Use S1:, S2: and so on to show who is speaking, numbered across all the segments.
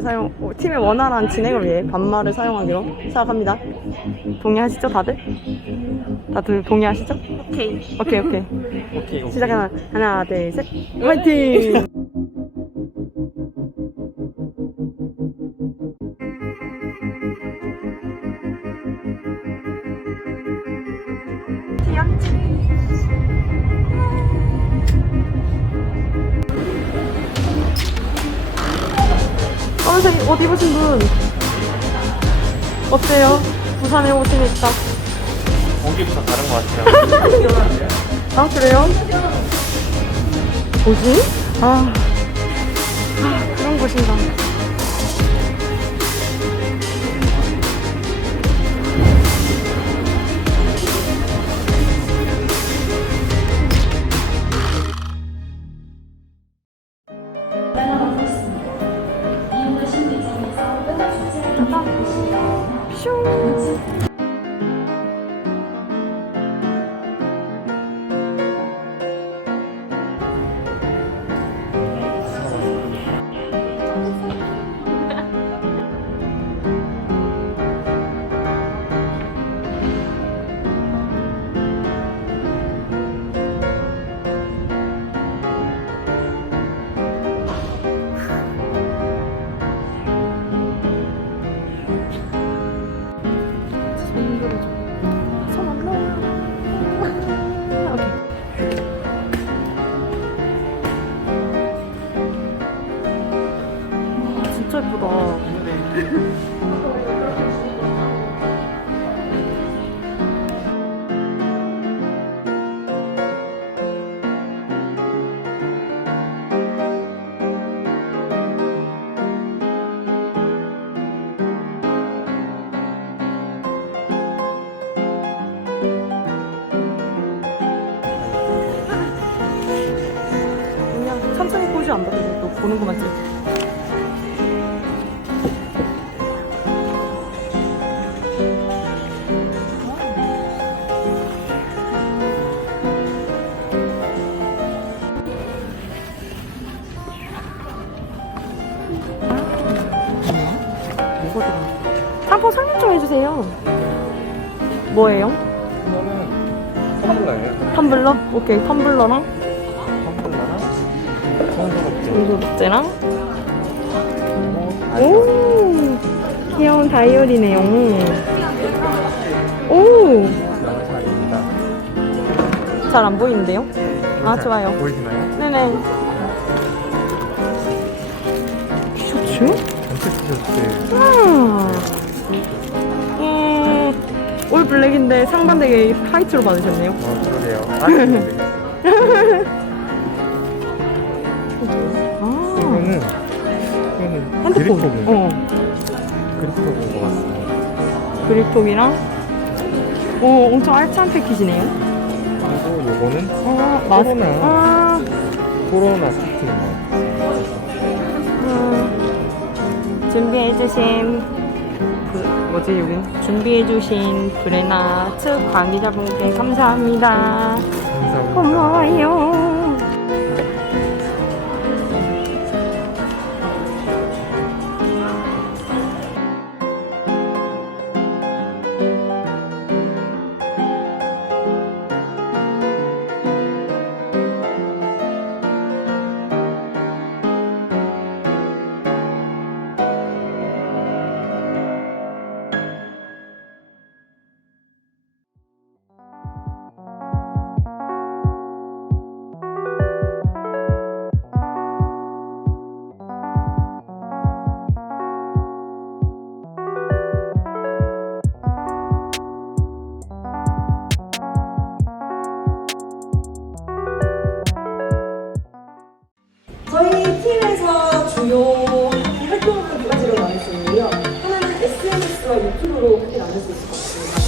S1: 사용, 어, 팀의 원활한 진행을 위해 반말을 사용하기로 생각합니다. 동의하시죠, 다들? 다들 동의하시죠?
S2: 오케이.
S1: 오케이, 오케이.
S3: 오케이 오케이.
S1: 시작하나, 하나, 둘, 셋. 화이팅! 어, 선생님, 옷 입으신 분. 어때요? 부산에 오시니까.
S3: 공기부터 다른 것 같아요.
S1: 아, 그래요? 뭐지? 아, 아 그런 곳인가. 진짜 예쁘다. 그냥 천천히 포즈 안 받아도 또 보는 것만 찍. 들어? 한번 설명 좀 해주세요. 뭐예요?
S3: 이거는 텀블러예요.
S1: 텀블러? 오케이, 텀블러랑. 공소독제랑
S3: 오.
S1: 오 귀여운 다이어리네요 오잘
S3: 명사입니다.
S1: 안 보이는데요? 아 좋아요
S3: 보이시나요?
S1: 네네 셔츠?
S3: 전체 티셔츠.
S1: 아. 음, 올 블랙인데 상반 되게 화이트로 받으셨네요.
S3: 어 그러게요. 아 이거는
S1: 아
S3: 이거는
S1: 핸드폰.
S3: 그립톡인
S1: 어.
S3: 그립톡인 것 같습니다.
S1: 그립톡이랑? 오 엄청 알찬 패키지네요.
S3: 그리고 요거는
S1: 어 마스크
S3: 코로나.
S1: 아.
S3: 코로나 키트인
S1: 준비해주신 그 뭐지 여기 준비해주신 브레나 측 관계자분께 감사합니다.
S3: 감사합니다.
S1: 고마워요. 정도로 크게 나눌 수 있을 것 같습니다.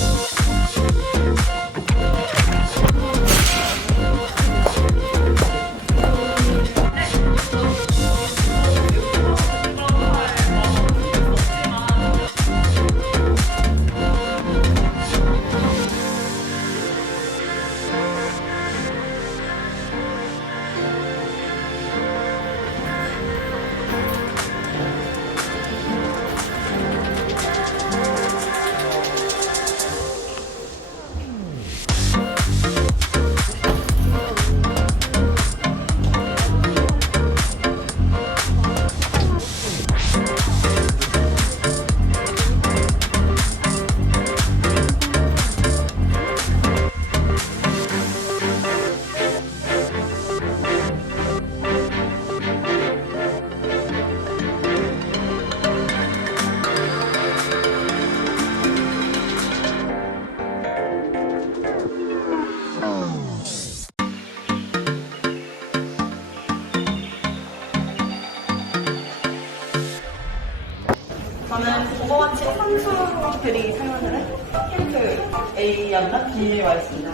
S1: 선수들이 사용하는 캠프 A였나 B에 와 있습니다.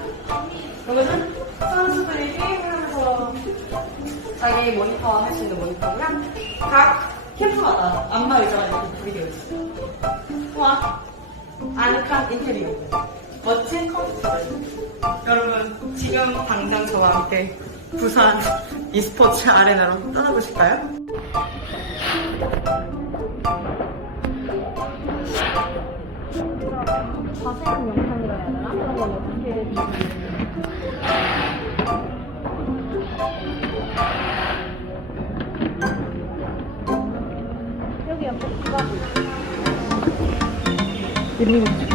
S1: 이거는 선수들이 게임을 하면서 자기 모니터 할 수 있는 모니터고요. 각 캠프마다 안마 의자가 이렇게 구비되어 있어요. 와, 아늑한 인테리어. 멋진 있습니다. 여러분, 지금 당장 저와 함께 부산 e스포츠 아레나로 떠나보실까요? 자세한 영상이라 해야 되나? 그런 건 어떻게 여기 옆에 기가 밀리고